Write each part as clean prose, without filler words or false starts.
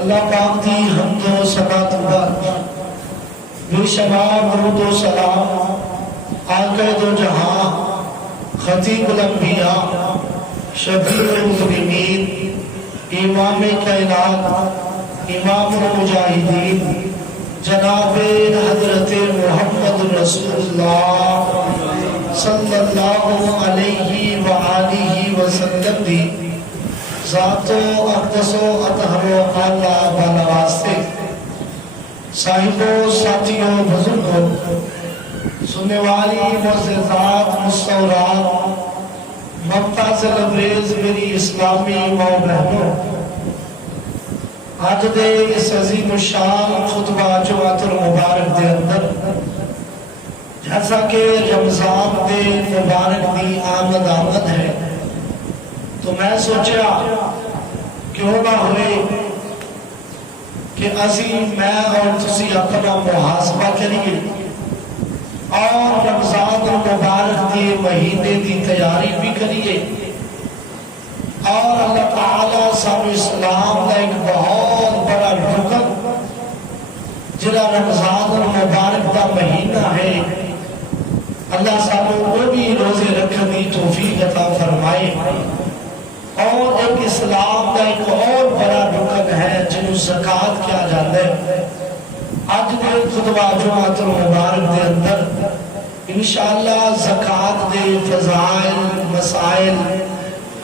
اللہ پاک دی حمد و ثنا بعد بے شمار درود و سلام آقا دو جہاں خطیب الانبیاء شفیع المذنبین امام کائنات امام المجاہدین جناب حضرت محمد رسول اللہ صلی اللہ علیہ وآلہ وسلم دی ذات و اقدس و اطہر و اعلیٰ بنواستے صاحبوں ساتھیوں بزرگوں سننے والی معززات مستورات ممتاز لبریز میری اسلامی ماں بہنوں، آج دے اس عظیم الشان خطبہ جمعۃ المبارک دے اندر جیسا کہ رمضان دے مبارک دی آمد ہے تو میں سوچا کیوں نہ ہوئے کہ میں اور تسی اپنا محاسبہ کریے اور رمضان المبارک دی مہینے دی تیاری بھی کریے اور اللہ تعالیٰ سب اسلام کا ایک بہت بڑا رکن جڑا رمضان المبارک کا مہینہ ہے اللہ سانوں کو بھی روزے رکھنے کی توفیق عطا فرمائے، اور ایک اسلام کا ایک اور بڑا رکن ہے جنہوں زکوٰۃ کیا جاتا ہے۔ آج دے خطبہ جمعۃ المبارک دے اندر انشاءاللہ زکوٰۃ دے فضائل مسائل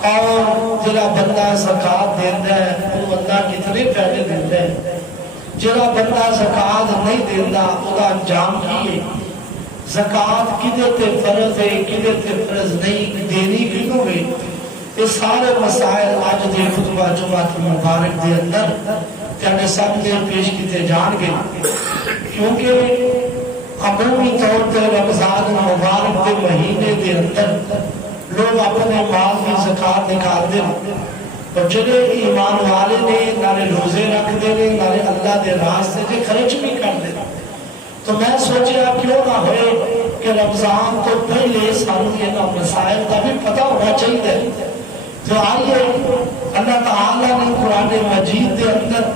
اور جڑا بندہ زکوٰۃ دیتا ہے وہ اللہ کتنے فائدے دیتا ہے، جڑا بندہ زکوٰۃ نہیں دیتا وہ انجام کی ہے، زکوٰۃ کدے تے فرض ہے کدے تے فرض نہیں، دینی کیوں ہے، یہ سارے مسائل آج دے خطبہ جمعۃ المبارک دے اندر تیرے سامنے پیش کیتے جان گے، کیونکہ عمومی طور پر رمضان المبارک دے مہینے دے اندر لوگ اپنے مال کی زکوٰۃ نکالتے ہیں اور جڑے ایمان والے نے نالے روزے رکھتے ہیں نالے اللہ دے راستے سے خرچ بھی کرتے ہیں۔ تو میں سوچا کیوں نہ ہوئے کہ رمضان تو پہلے سانوں یہ مسائل کا بھی پتہ ہونا چاہیے، تو آئیے اللہ تعالیٰ نے قرآن مجید کے اندر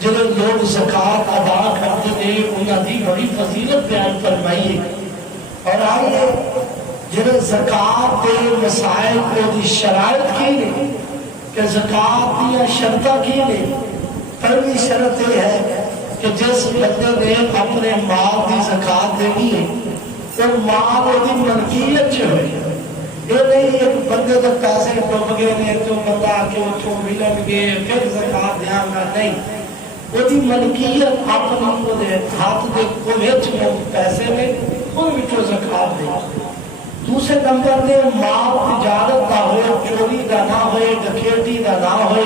جنہوں لوگ زکوٰۃ ادا کرتے ہیں انہوں نے بڑی فضیلت بیان فرمائی ہے، اور آئیے جنہوں زکوٰۃ کے مسائل کو دی شرائط کی نے کہ زکوٰۃ دیا شرطہ کی نے۔ پہلی شرط یہ ہے کہ جس بندے نے اپنے مال دی زکوٰۃ دینی ہے تو مال دی ملکیت جو ہے، یہ نہیں ایک بندے تو پیسے ڈوب گئے نے تو بندہ کہ اتوں ملن گے پھر زکوٰۃ دیا گا، نہیں، وہ دی ملکیت اپنا کو دے ہاتھ دے کوئی پیسے میں کوئی بھی تو زکوٰۃ دے۔ دوسرے نمبر دے مال تجارت دا ہوئے، چوری دا نہ ہوئے، ڈکیتی دا نہ ہوئے،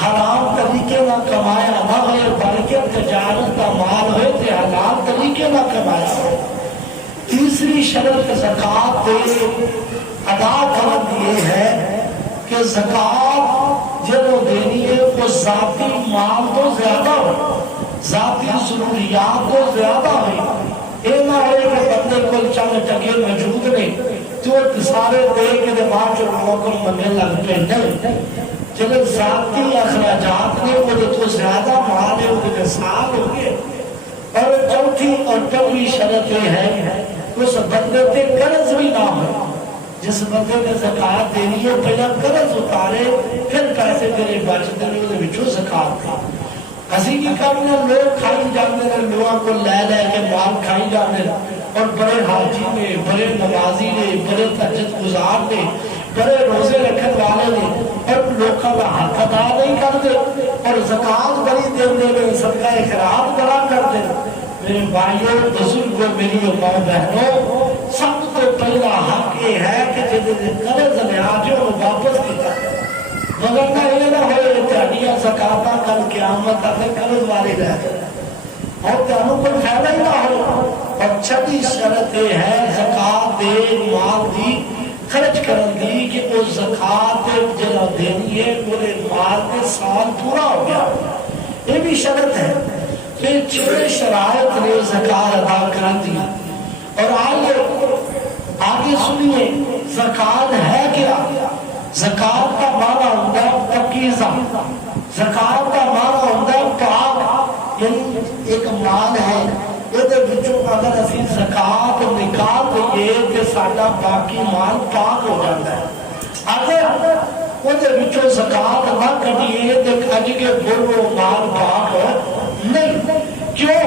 حرام طریقے نہ کمایا نہ ہوئے، بلکہ تجارت دا مال ہوئے تے حلال طریقے نہ کمایا ہوئے۔ تیسری شرط زکوٰۃ دے ادا کرن یہ ہے کہ زکوٰۃ جب دینی ہے وہ ذاتی مال تو زیادہ ہو، ذاتی ضروریات تو زیادہ ہوئی، یہ نہ ہوئے کہ بندے کو چند ٹکے موجود نہیں تو سارے دے کے بعد جو لوگوں کو منگے لگ پہ نہیں، جب ذاتی اخراجات نے وہ تو زیادہ مال ہے وہ نصاب ہو گئے۔ اور چوتھی اور پہلی شرط یہ ہے اس بندے پہ قرض بھی نہ ہو، جس بندے نے زکوٰۃ دینی ہے پہلا قرض اتارے پھر پیسے تیرے بچتے ہیں وہ وچوں زکوٰۃ دے۔ اسی کی کرنے لوگ کھائی جاتے ہیں، لوگوں کو لے لے کے مال کھائی جاتے ہیں، اور بڑے حاجی نے بڑے نمازی نے بڑے تہجد گزار نے بڑے روزے رکھنے والے نے اور لوگوں کا حق ادا نہیں کرتے اور زکوٰۃ بڑی دیندے میں صدقہ خیرات بڑا کرتے۔ میرے بھائیوں بزرگوں میری ماں بہنوں، سب سے پہلا حق یہ ہے کہ جن قرض لیا جو واپس کیا، مگر نہ یہ نہ ہوئے تہاڈیاں زکوٰۃاں کل قیامت تک قرض والے رہ گئے اور تمہیں کوئی فائدہ ہی نہ ہو۔ اور چھٹی شرط یہ ہے زکوٰۃ دے مال دی خرچ کرن دی کہ وہ زکوٰۃ جڑا دینی ہے پورے مال کے سال پورا ہو گیا، یہ بھی شرط ہے۔ پھر چھ شرائط نے زکوٰۃ ادا کرن دی، اور آگے سنیے زکوٰۃ ہے کیا؟ زکوٰۃ کا معنی ہوتا ہے پکیزہ، زکوٰۃ کا معنی اگر اسی زکات نکال دئیے تو ساڈا باقی مال پاک ہو جاتا ہے. اگر وہ زکات نہ کٹیے تو اج کے بولو مال پاک نہیں. کیوں؟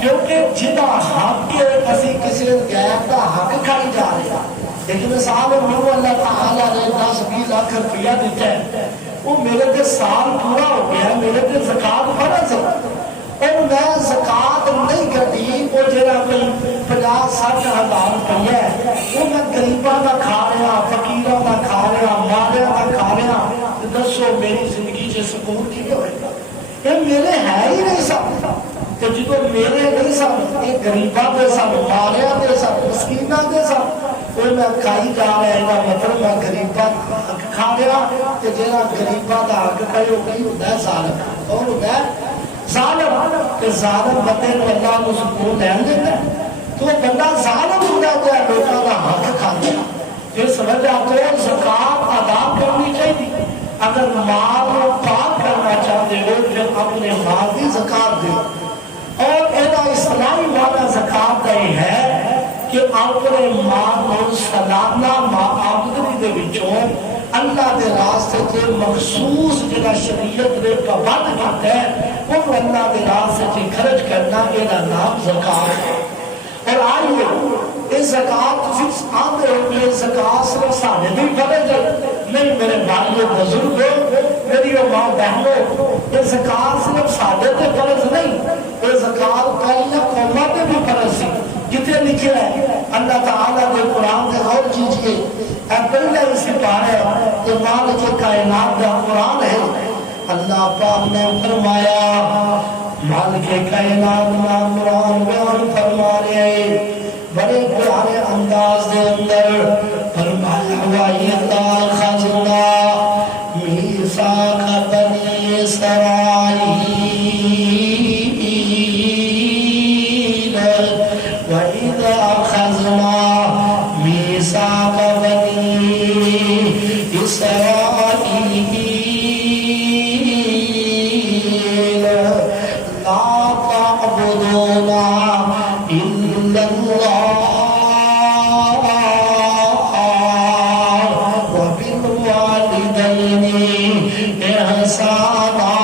کیونکہ جدا حق اسی کسی غیر کا حق کھائی جا رہے ہیں. ایک مثال میں اللہ تعالیٰ نے 10-20 لاکھ روپیہ دیتا ہے, وہ میرے تے سال پورا ہو گیا, میرے تے زکات فرض ہے اور میں زکات نہیں کٹی. وہ جڑا 50-60 ہزار روپیہ ہے وہ میں غریباں دا کھا رہا, فقیراں دا کھا رہا, مالیاں دا کھا رہا. دسو میری زندگی سے سکون نہیں ہوئے گا؟ یہ میرے ہے ہی نہیں سب. تو جدو میرے نہیں سب, یہ غریباں دے سب, مالیاں دے سب, مسکیناں دے سب, وہ میں کھائی جا رہا ہے. مطلب میں غریباں حق کھا رہا. کہ جہاں غریباں دا حق کھائے وہ نہیں ہوتا ہے ظالم. اور ہوتا ہے ظالم. کہ ظالم بندے کو اللہ کو سکون لین دیتا ہے, تو وہ بندہ ظالم ہوتا ہے جو لوگوں کا حق کھا دیا. پھر سمجھ آتے ہو زکات ادا کرنی چاہیے. اگر مال کو پاک کرنا چاہتے ہو پھر اپنے مال کی زکات دو. اور یہ اسلامی معنی زکات کا یہ ہے کہ اپنے مال کو سالانہ آمدنی دے وچوں اللہ دے راستے کے مخصوص جگہ شریعت نے پابند کیتا ہے وہ اللہ دے راستے سے خرچ کرنا, یہ نام زکات ہے. اور آئیے یہ زکات آتے ہو یہ زکات صرف سانے بھی فرض ہے نہیں. میرے بھائیو بزرگوں, میری ماں بہنوں, یہ زکات صرف سانے تے فرض نہیں, یہ زکات پہلے قوموں تے بھی فرض سی. جتنے لکھے ہے اللہ تعالیٰ کے قرآن کے غور کیجئے, پہلے اسی پارے کہ مالک کائنات کا قرآن ہے. اللہ پاک نے فرمایا, مالک کائنات کا قرآن بیان فرما رہے ہیں بڑے پیارے انداز دے اندر. فرمایا وَإِذَا أَخَذْنَا مِيثَاقَ بَنِي إِسْرَائِيلَ وَإِذَا أَخَذْنَا مِيثَاقَ بَنِي إِسْرَائِيلَ لَا تَعْبُدُونَ إِلَّا اللَّهَ وَبِالْوَالِدَيْنِ إِحْسَانًا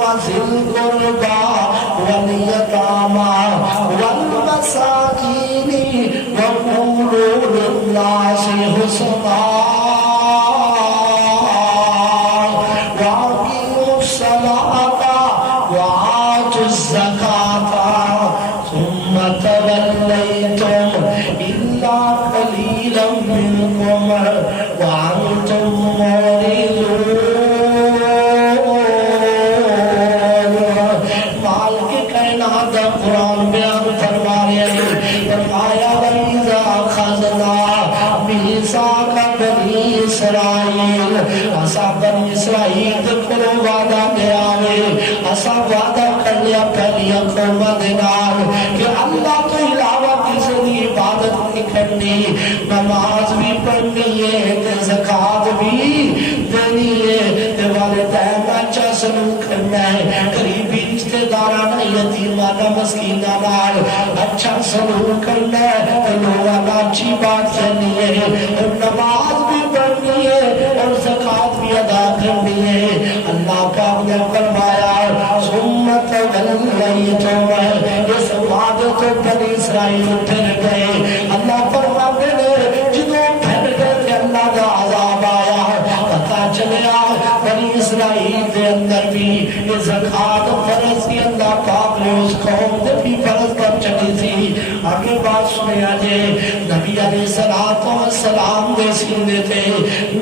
وَذِي الْقُرْبَى وَالْيَتَامَى وَالْمَسَاكِينِ وَقُولُوا لِلنَّاسِ حُسْنًا وَأَقِيمُوا الصَّلَاةَ وَآتُوا الزَّكَاةَ ثُمَّ تَوَلَّيْتُمْ إِلَّا قَلِيلًا مِّنكُمْ وَأَنتُم مُّعْرِضُونَ. قرآن بیان فرما رہے ہیں. فرمایا وَإِذَا أَخَذْنَا مِيثَاقَ بَنِي إِسْرَائِيلَ, اسا بنی اسرائیل کو وعدہ دیا ہے, اسا وعدہ کر لیا پہلی قوم دے نال کہ اللہ تو علاوہ کسی کی عبادت نہیں کرنی, نماز بھی پڑھنی ہے, زکات بھی دینی ہے, والدین کا اچھا سلوک کرنا ہے, قریبی رشتہ دارانہ یتیمانہ مسکینہ نال اچھا سلوک کرنا ہے, لوگاں اچھی بات کرنی ہے, نماز بھی پڑھنی ہے اور زکات بھی ادا کرنی ہے. اللہ پاک نے فرمایا ثم توليتم, اس وعدے تو بنی اسرائیل پھر گئے. اللہ فرماتے ہیں جدوں پھر گئے اللہ کا عذاب آیا, پتہ چلیا بنی اسرائیل کے اندر بھی یہ زکات فرض کی اللہ پاک نے اس قوم نے بھی فرض کر چکی تھی. آگے بات سنے آجے, نبی علیہ السلام دے سینے تھے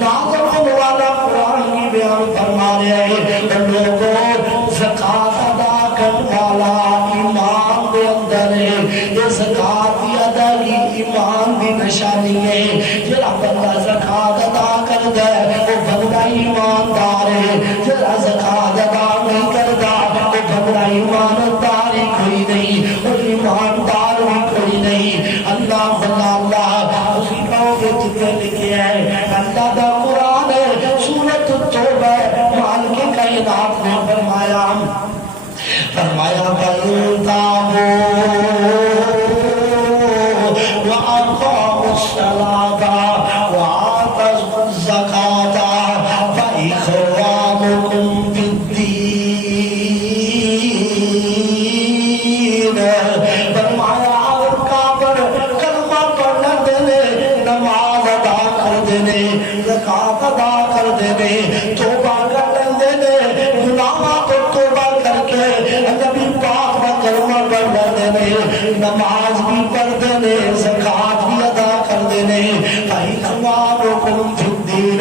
نازل ہونے والا قرآن کی بیان فرما رہے ہیں. لوگوں زکات ادا کرنے والا ایمان دے اندر ہے, یہ زکات کی ادائیگی ایمان دی نشانی ہے. جڑا بندہ زکات ادا کردا ہے وہ بندہ ایماندار ہے, جڑا زکات ادا نہیں کردا وہ بندہ ایماندار ہی کوئی نہیں اور ایماندار بھی کوئی نہیں. اللہ اللہ اسی کہو گے جتنے لکھے ہیں اللہ دا قرآن ہے, سورۃ التوبہ مالک کائنات نے فرمایا إخوانكم في الدين فرمایا اگر کافر کلمہ پڑھ دینے نماز ادا کر دینے زکات ادا کر دینے توبہ کر دینے گناہاں تو توبہ کر کے نبی پاک کا کلمہ پڑھ دینے نماز بھی پڑھ دینے زکات بھی ادا کر دینے فإخوانكم في الدين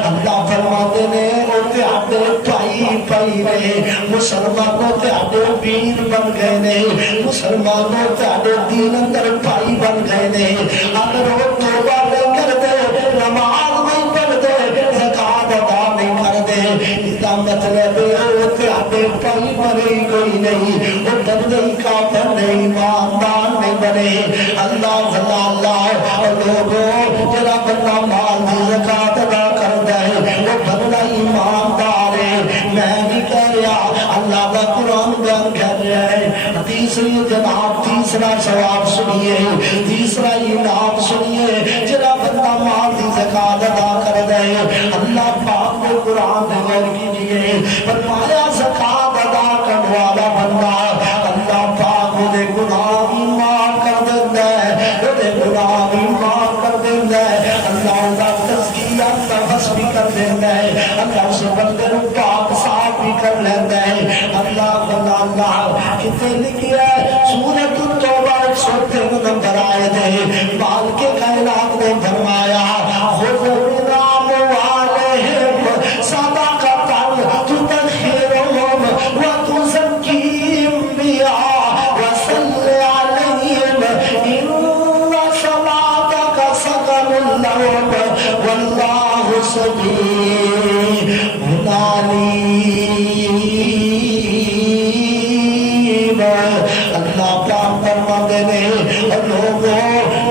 اللہ فرماتے نے اوتے آدھے پائی پائی نے مسلمانوں تے آدھے پیر بن گئے نے مسلمانوں تے آدھے دین اندر پائی بن گئے نے اگر وہ توبہ نہیں کر دے نماز نہیں پڑھ دے زکات ادا نہیں کر دے اس کا مطلب اوتے آدھے پائی بنے کوئی نہیں وہ بندے کافر نہیں ایماندار نہیں بنے اللہ اللہ لوگوں جرا بندہ مال دی زکات ادا کرتا ہے وہ بندہ ایماندار ہے میں بھی کہہ رہا اللہ کا قرآن بیان کر رہا ہے تیسری جناب تیسرا ثواب سنیے تیسرا انعام سنیے جرا بندہ مال دی زکات ادا کرتا ہے اللہ پاک نے قرآن میں غور کیجئے فرمایا زکات ادا کرنے والا بندہ اللہ پاک نے گناہ معاف کر دیتا ہے گناہ بھی معاف کر دیتا ہے اللہ کا تزکیہ نفس بھی کر دیتا ہے اللہ سے بندے پاک صاف بھی کر لیتا ہے اللہ کتنے لکھیا ہے سورۃ التوبہ 103 نمبر آیت ہے مال کے کائنات نے فرمایا خذ من اموالہم صدقۃ تطہرہم وتزکیہم بہا وصل علیہم ان صلاتک سکن لہم واللہ سمیع علیم اللہ پاک فرماتے ہیں اور لوگوں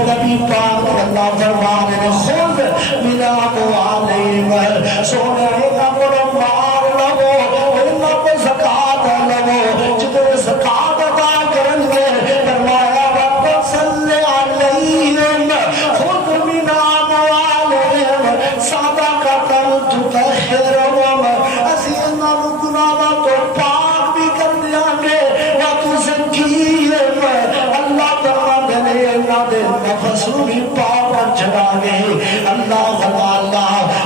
نبی پاک اللہ فرماتے ہیں خود ملا موالیم سونے اپنا مار لگو انہا کو زکاة لگو جتنے زکاة ادا کرن گے فرمایا رب صلی علیہم خود ملا موالیم صدقۃ تطہرہم اسینا گناہ تو پاک بھی کر دیا گے وتزکیہم اللہ فرماتے ہیں اللہ دے نفس بھی پاک چڑھا گے اللہ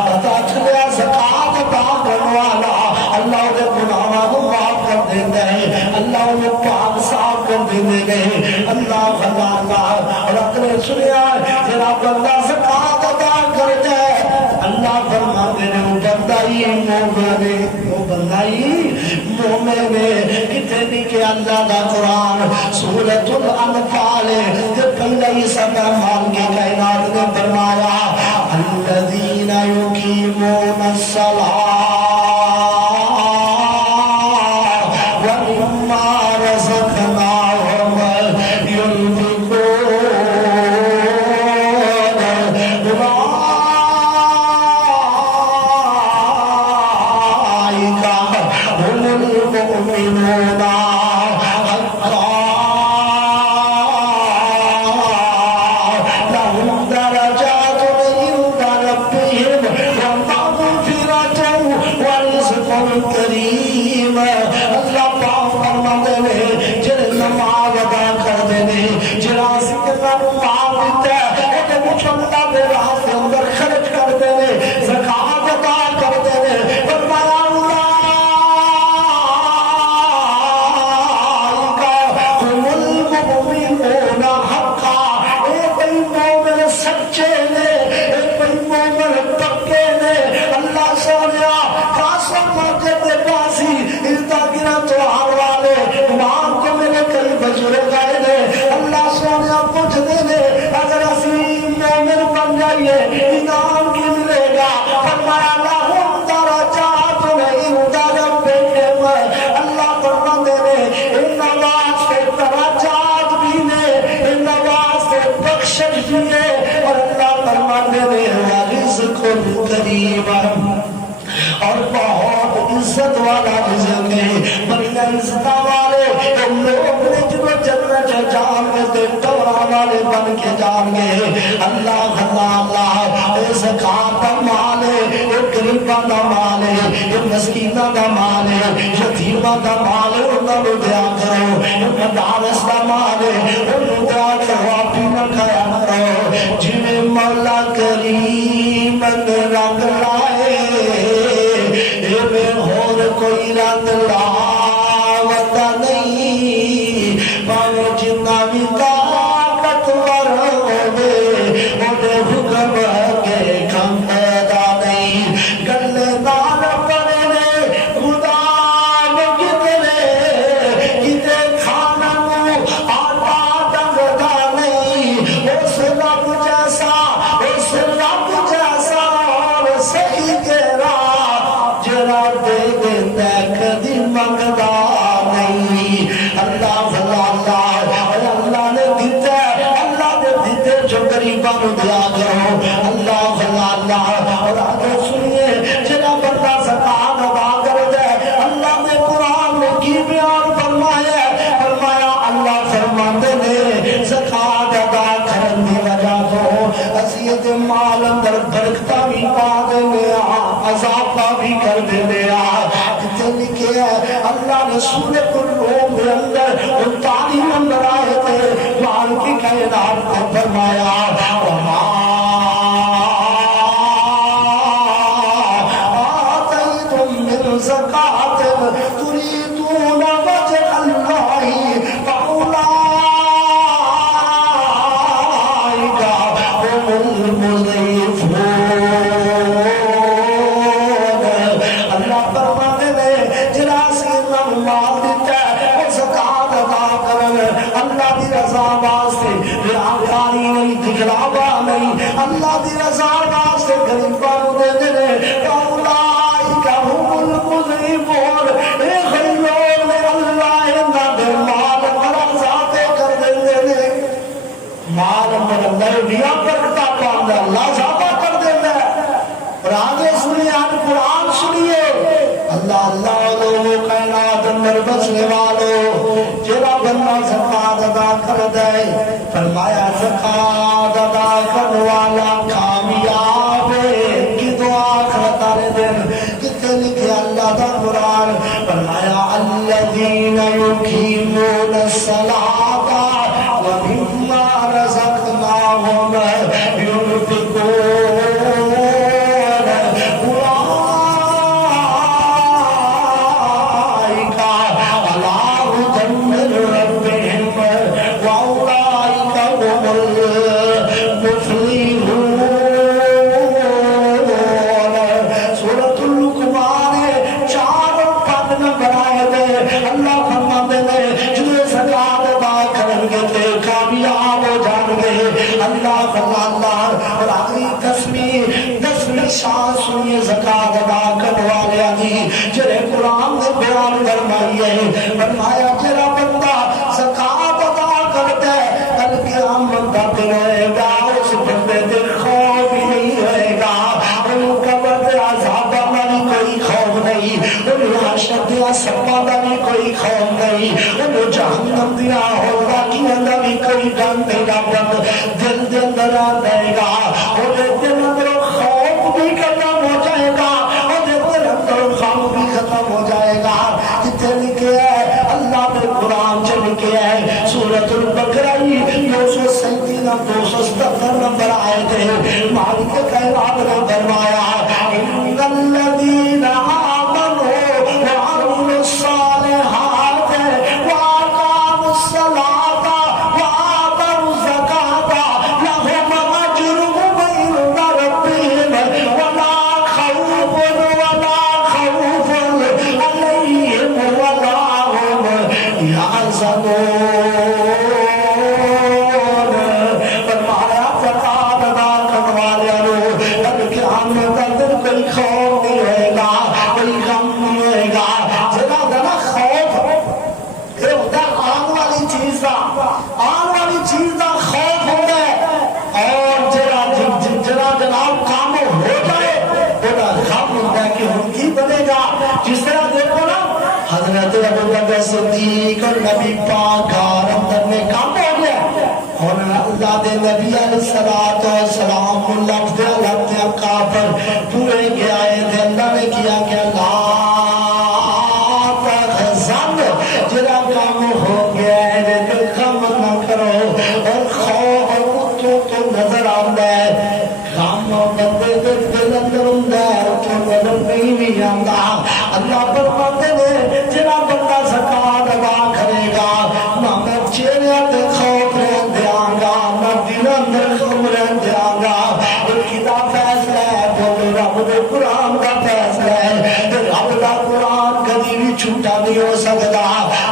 پتا چلیا زکات ادا کرنے والا اللہ دے گناہاں کو معاف کر دیتا ہے اللہ انہیں پاک صاف کر دیتے ہیں اللہ اور اپنے سنیا جرا بندہ زکات ادا کر جائے اللہ فرماتے ہیں وہ بندہ ہی مومن ہے کتنے نہیں کہ اللہ کا قرآن سورۃ الانفال جب پہلے ہی سبا مال کے کائنات نے فرمایا الذین یقیمون الصلاۃ ومما رزقناہم ينفقون اولئک هم المؤمنون حقا لهم درجات عند ربهم ومغفرة ورزق کریم اللہ پاک فرماتے ہیں جنہیں نماز ادا کر دینے جنہیں ذکر نماز دیتا ہے کہ مجھ اللہ دے راستے اندر خرچ کر دینے زکاة ادا کر دینے فرمایا اللہ سونے پوچھ دے اگر اسی مومن بن جائیے انعام کی ملے گا فرمایا لہم درجات عند ربہم اللہ فرماتے ہیں ان واسطے درجات بھی نے ان واسطے بخشش بھی نے اور اللہ فرماتے ہیں رزق کریم اور بہت عزت والا رزق ہے بڑی عزت والے لوگ نے جو جنت جان گے ٹورا والے بن کے جان گے اللہ اللہ زکات مال ایک غریباں دا مال ہے، یہ مسکیناں دا مال ہے، یتیماں دا مال ہے، انہاں نوں دیا کرو، مدارس دا مال ہے انہوں دیا کرو، آپ ہی نہ کھایا کرو، جنہیں مولا کریم نے رنگ لائے ایویں اور کوئی رنگ لاوتا نہیں، پاوے جنہ بھی طاقتور ہوے اودے حکم کے کم پیدا نہیں، گلے نال پڑے نے خدا نے کتنے کتے کھانا آٹا ڈنگدا نہیں، اس رب جیسا اس رب جیسا اور صحیح تیرا جرا دے دیتا کدی منگدا نہیں، اللہ بھلا اللہ نے دیتا اللہ نے دیتے جو غریباں نوں دیا کرو، اللہ بھلا اور آگے سنیے جڑا بندہ زکات ادا کردا ہے اللہ نے قرآن میں کی بیان فرمایا اللہ فرماتے نے زکات ادا کرنے دی وجہ تو اسی دے مال اندر برکتاں بھی پا دینے عذاب بھی کر دینے کتے لکھے ہے اللہ نے سورۃ الروم کے اندر 39 نمبر آئے تھے مال کی کائنات کو فرمایا وما آتیتم من زکات تریدون وجه اللہ فاولئک هم المضعفون، اللہ فرماتے ہیں جڑا سیدنا مال دیتا ہے وہ زکات ادا کرن اللہ دی رضا واسطے، ریاکاری نہیں، دکھلاوا نہیں، اللہ دی رضا واسطے غریباں نوں دے دے فاولئک هم المضعفون، اے غریبوں نے اللہ انہاں دے مال بڑا ذاتے کر دیندے نے، مال اندر دیا برکتاں پاوندا اللہ ذاتا کر دیندا ہے، اور آگے سنیے آج قرآن سنیے اللہ لوگوں کائنات اندر بسنے والوں جڑا بندہ زکات ادا کردا ہے فرمایا زکات ادا کرنے والا کامیاب ہے کہ تو آخرت والے دن کتے لکھے اللہ دا قرآن فرمایا الذین یقیمون الصلاۃ ومما رزقناہم ينفقون اور آخری دسویں شان سنیے زکات ادا کرنے والے دی جڑے قرآن نے بیان فرمائی ہے فرمایا جڑا بندہ زکات ادا کرتا ہے کل قیامت کا دن ہوئے گا اس بندے تے خوف ہی نہیں ہوئے گا، انہوں قبر دے عذاب کا بھی کوئی خوف نہیں، انہوں حشر دے سبا کا بھی کوئی خوف نہیں، انہوں جہنم دیا ہوگا کی اندر بھی کوئی ڈر نہیں ڈر دل دے اندر آ جائے گا، اور دل اندر خوف بھی ختم ہو جائے گا، اور دل اندر خوف بھی ختم ہو جائے گا، کتنے لکھے ہے اللہ نے قرآن چ لکھے ہے سورۃ البقرہ 237 نمبر آئے تھے مالک کائنات نے فرمایا ان الذین آمنوا وعملوا الصالحات واقاموا الصلاۃ وآتوا الزکاۃ لهم اجرهم عند ربهم ولا خوف علیہم ولا هم یحزنون۔ کوئی خوف نہیں ہوئے گا، کوئی غم نہیں ہوئے گا، جگہ جگہ خوف یہ ہوتا ہے آن والی چیز کا خوف ہوتا ہے، اور جرا جناب کام ہو جائے وہ غم ہوتا ہے کہ ہم کی بنے گا، جس طرح دیکھو نا حضرت ابوبکر صدیق اور نبی پاک گھر اندر میں کام ہو گیا اور اللہ دے نبی علیہ السلام اللہ دے کافر پورے گئے آئے تھے تو نظر نہیں آتا. اللہ فرماتے ہیں جڑا بندہ زکات ادا کرے گا نہ میں چہرے تے خوف رہن دیاں گا نہ دل اندر غم رہن دیاں گا. ایک دا فیصلہ ہے بولو رب دے قرآن دا فیصلہ ہے تے رب دا قرآن کبھی بھی چھوٹا نہیں ہو سکتا.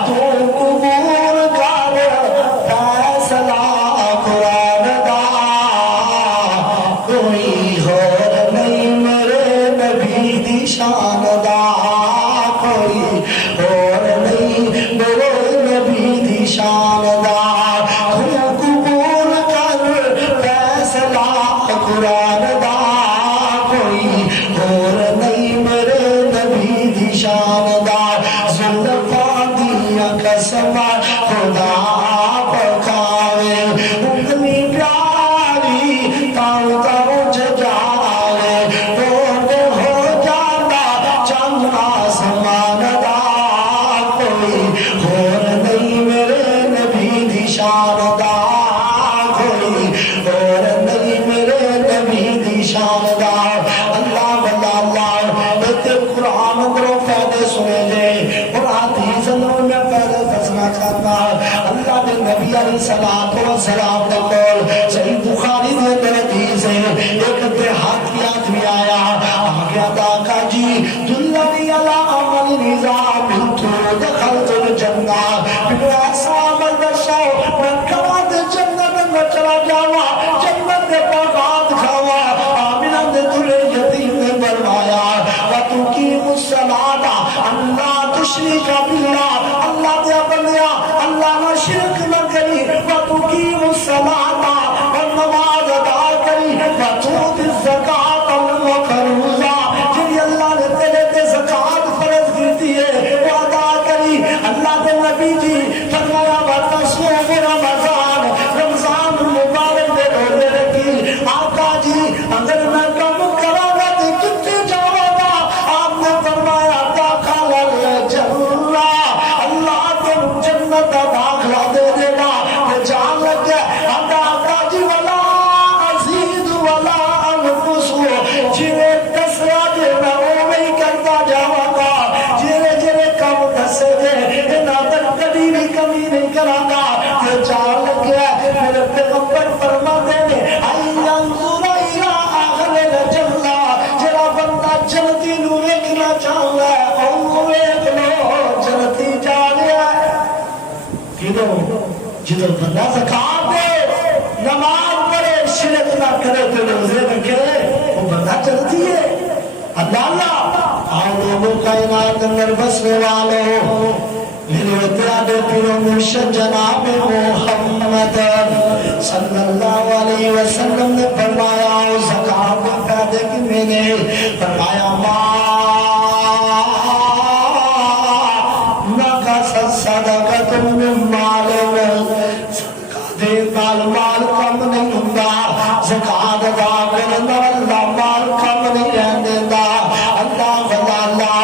تو قبول کر فیصلہ قرآن دا کوئی اور نہیں میرے نبی دی شان دا کوئی اور نہیں میرے نبی دی شان دا. قبول کر فیصلہ قرآن دا کوئی اور نہیں میرے نبی دی شان دا. زلفاں دیاں قسماں خدا پکاوے اتنی پیاری تاؤ تاؤ ججاوے بوند ہو جاتا چند آسمان دا کوئی اور نہیں میرے نبی دی شان دا کوئی اور نہیں میرے نبی دی شان دا. اللہ بلا اللہ بیتے قرآن اندروں فائدے سنے جے اور حدیث اندروں میں پہلے دسنا چاہتا. اللہ دے نبی علیہ السلام دے قول صحیح بخاری دے اندر حدیث ہے ایک دیہاتی آدمی آیا آگیا آقا جی دلنی علی عمل رضا بنتو دخلت الجنہ بنو ایسا عمل دشاو میں کماد جنت میں چلا جاوا جنت دے باغات کھاوا آمینہ دے دلے یتیم نے برمایا وَتُقِيمُ الصَّلَاةَ اللہ تشریک باللہ اللہ دے بندیا اللہ نہ شرک نہ کری وَتُقِيمُ الصَّلَاةَ اور نماز ادا کری وَتُؤْتِ الزَّكَاةَ الْمَفْرُوضَةَ جنہی اللہ نے تیرے تے زکاة فرض کی ہے وہ ادا کری. اللہ دے نبی جی فرمایا وَتَصُومُ رمضان رمضان مبارک دے روزے رکھی. آقا جی اگر میں کم کرا گا تو کتنے جاؤں گا. آپ نے فرمایا داخل الجنہ اللہ تم جنت داخلہ دے دے گا. جان لگ گیا آقا جی ولا عزیز ولا انفس جنہیں دسیا دے میں وہ نہیں کرتا جاؤں گا جنہیں کم دسے دے نادر کبھی بھی کمی نہیں کرا گا. جان لگ گیا میرے پیغمبر فرماتے ہیں آئی انظر الى آخر الجنہ جرا بندہ جنتی نو ایکنا چاہتا ہے اور ایک لو جنتی جا رہا ہے. جدو بندہ زکاة دے نماز پڑھے شرک نہ کرے تو روزے رکھے وہ بندہ جنتی ہے. اللہ اللہ آؤ لوگوں کائنات اندر بسنے والوں میرے اترادے پیرو مرشد جناب محمد صلی اللہ علیہ وسلم نے فرمایا زکاة کا فائدے کی میں نے فرمایا نقص صدقت من مال صدقہ دے مال کم نہیں ہوگا. زکاة ادا کرنا اللہ مال کم نہیں رہن دیتا. اللہ خدا اللہ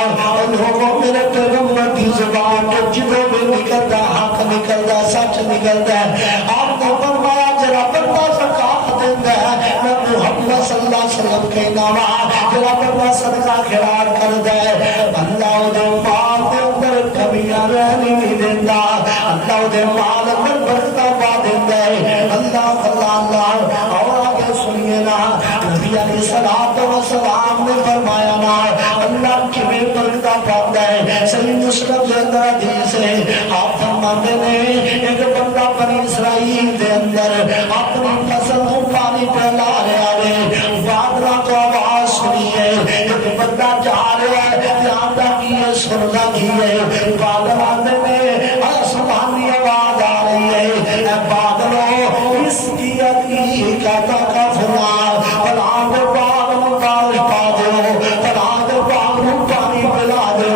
لوگوں میرے پیغمبر کی زبان تو جدو بھی نکلتا حق نکلتا سچ نکلتا ہے. آپ نے فرمایا جرا بندہ زکاة دیتا ہے میں محمد صلی اللہ علیہ وسلم کے نام جرا بندہ صدقہ خیرات کر دے اللہ دے مال دے اندر کمیاں رہنی نہیں دیتا. اللہ دے مال اندر برکتہ پا دیتا ہے. اللہ خدا اللہ اور آگے سنیے نا نبی علیہ السلام نے فرمایا نا اللہ کبھی برکتہ پاتا ہے. صحیح مسلم کے اندر حدیث ہے آپ فرماتے ہیں ایک بندہ بنی اسرائیل دے اندر اپنی فصل کو پانی پہلا رہا ہے بادلہ تو آواز سنی ہے ایک بندہ جا رہا ہے دھیان رکھی ہے سننا کی ہے بادل آنے میں آسمانی آواز آ رہی ہے اے بادلوں اس کی عدی کا تکفنا فلان باغ مکارش پا دو فلان باغ پانی پلا دو.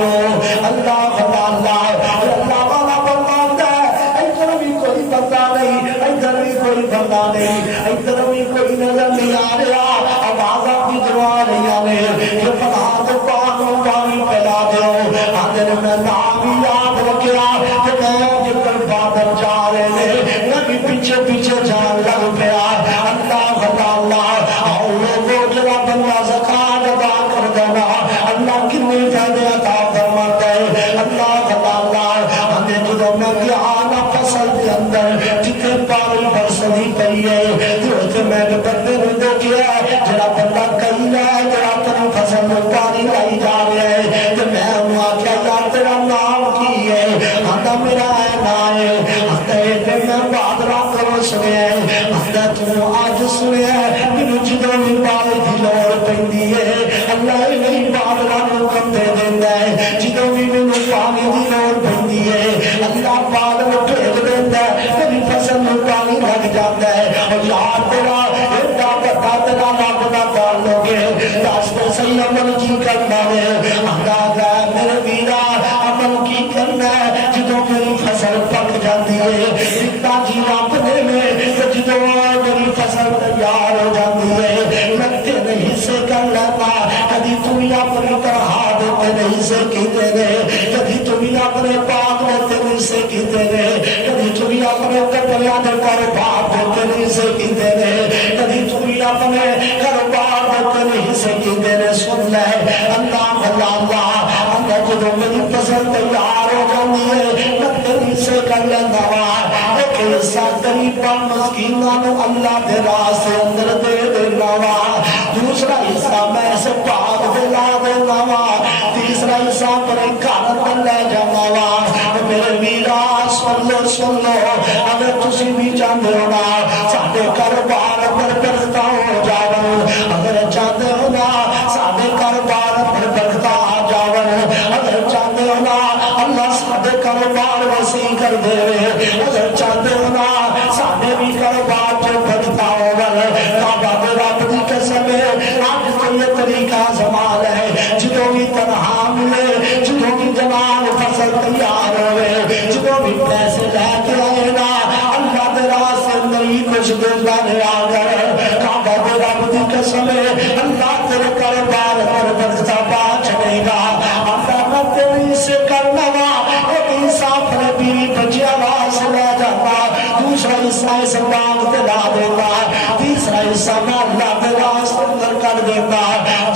اللہ خدا اللہ والا بندہ ہے ادھر بھی کوئی بندہ نہیں ادھر بھی کوئی بندہ نہیں ادھر بھی کوئی نظر نہیں آ رہا آواز آپ کی دعا نہیں آ رہے کہ فلان باغ پانی پلا دو. اگر میں نام یاد رکھا کہ میں جدھر بادل جا رہے ہیں میں بھی پیچھے پیچھے جان لگ پیا. اللہ خدا اللہ اور لوگوں جڑا بندہ زکاة ادا کر دینا لائی جا رہا ہے تو میں انہوں آکھیا یار تیرا نام کی ہے؟ آندا میرا ہے نام ہے۔ آندا ہے میں بادرہ کرو سنے ہیں، آندا تو آج سنے ہیں کہ جدوں بھی پانی دی لوڑ پیندی ہے اللہ نہیں بادرہ کو کم دے دیندہ ہے، جدوں بھی مینوں پانی دی لوڑ پیندی ہے اللہ بادل بھیج دیندہ ہے، میری فصل میں پانی لگ جاتا ہے۔ اور یار تیرا ایڈا بڑا تیرا رب دا تعلق ہے، دس دے صحیح عمل کی کرنا ہے؟ آندا ہے میرے ویرا عمل کی کرنا ہے جدوں میری فصل پک جاتی ہے، اتنا جی رب نے میں جدوں میری فصل تیار ہو جاتی ہے لگتے نہیں سے کر لیتا، کبھی تمہیں اپنی طرح دیتے نہیں سے کیتے رہے، کبھی تمہیں اپنے پاک دیتے نہیں سے کیتے رہے، کبھی تمہیں اپنے کپڑیاں دے کاروبار دیتے نہیں سے کیتے رہے، کبھی تمہیں اپنے کاروبار دیتے نہیں سے کیتے رہے۔ سن لے اللہ اللہ اللہ جدوں میری فصل تیار ہو جاتی ہے لگتے نہیں سے کر لیتا وا، ایک حصہ غریباں مسکیناں نو اللہ دے راستے اندر دے دینا وا، دوسرا حصہ میں سے پاک دلا دینا وا، تیسرا حصہ اپنے گھر تے لے جانا وا۔ میرے ویرا سن لو اگر تسی بھی چاہتے ہو نا ساڈے کاروبار پر برکت ہو جاون، اگر چاہتے ہو نا ساڈے کاروبار پر برکت آ جاون، اگر چاہتے ہو نا اللہ ساڈے کاروبار وسیع کر دے، اگر چاہتے ہو نا ساڈے بھی کاروبار چ برکت ہوون، کعبہ دے رب دی قسم ہے اج تو یہ طریقہ زمال ہے جدوں بھی تنہا ملے، جدوں بھی جناب فصل تیار ہوئے، جدوں بھی پیسے لے کے آئے نا اللہ دے راستے اندر ہی کچھ دیتا رہا کر، کعبہ دے رب دی قسم ہے اللہ تیرے کاروبار پر برکت پا چھڑے گا۔ اللہ میں تیری سے کرنا وا ایک حصہ اپنے بیوی بچیاں واسطے لے جاتا، دوسرا حصہ اس باغ تے لا دیتا، تیسرا حصہ میں اللہ دے راستے اندر کر دیتا،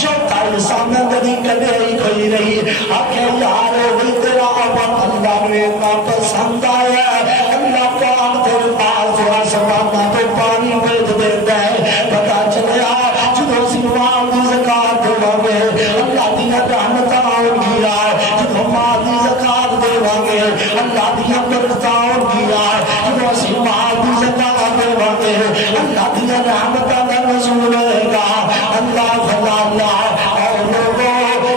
چوتھا حصہ میں کبھی کبھی ہی کوئی نہیں۔ آکھے یار وہی تیرا عمل اللہ نے اتنا پسند آیا، اللہ پاک تیرے پاس جو آسمانہ تو پانی بھیج دیتا ہے، پتا چلیا جدوں سیوان دی زکات دیواں گے اللہ دیا رحمتاں آن گیا، جدوں مال دی زکات دیواں گے اللہ دیا برکتاں آن گیا، جدوں اسی مال دی زکات دیواں گے اللہ دیا رحمتاں دا نزول ہوئے گا۔ اللہ اللہ اور لوگوں